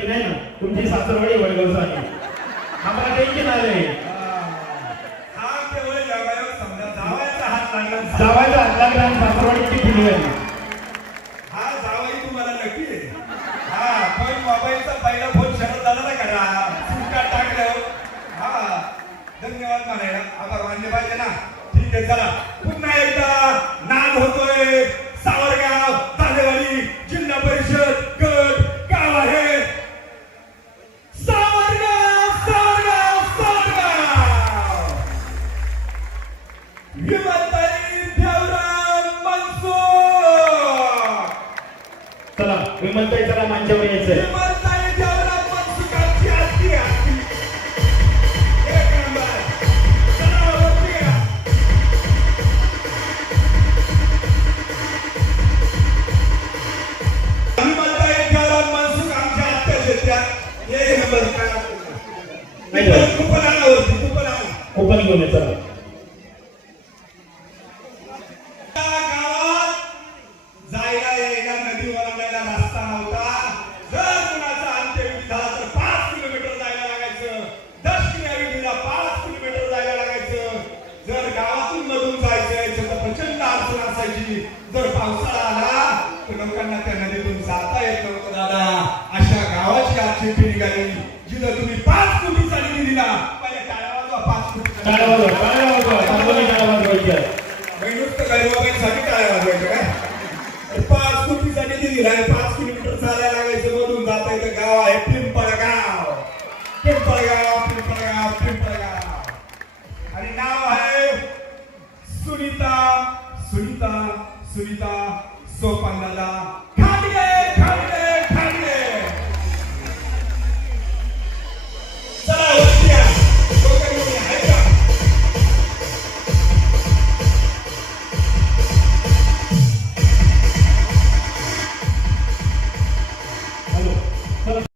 की नाही ना तुमची सासरवाडी वडगावचा आहे आम्हाला टेन्शन आलंय हा केवळ योगायोग समजा जावायचा हात लागला जावायचा हात लागला आणि सासरवाडीची फुली आली हा जावाई तुम्हाला नक्की आहे. हा पण मोबाईलचा पहिला फोन शरद दादाला करा सुट्टा टाकलं हा धन्यवाद म्हणायला आभार मानले पाहिजे ना ठीक आहे चला पुन्हा एकदा नाद होतोय सावरगाव तालेवाडी जिल्हा परिषद गट गाव आहे सावरगाव सावरगाव सावरगाव विमलताई देवराम मनसूर चला विमलताई चला मंचावर यायचंय विमलताई देवराम मनसुराची आरती आहे. एक नंबर चला वरती या. विमलताई देवराम मनसुर आमच्या आत्या शेत्या एक नंबर काय कुपन आणा वरती कुपन आणा ओपन घेऊन ये चला गावात जायला यायला नदी ओलांडायला रस्ता नव्हता जर कुणाचा अंत्यविधी झाला तर 5 किलोमीटर जायला लागायचं दक्षिणेला 5 किलोमीटर जायला लागायचं जर गावातून मधून जायचं तर प्रचंड अडचण असायची जर पावसाळा आला तर लोकांना त्या नदीतून जाता येत नव्हतं दादा अशा गावाची आजची पिढी निघाली जिथं तुम्ही 5 कोटीचा निधी दिला पहिले टाळ्या वाजवा 5 कोटी टाळ्या वाजवा चांगली टाळ्या वाजवायची नुसतं गरीबाबाईसाठी टाळ्या वाजवायचं काय 5 कोटीचा निधी दिलाय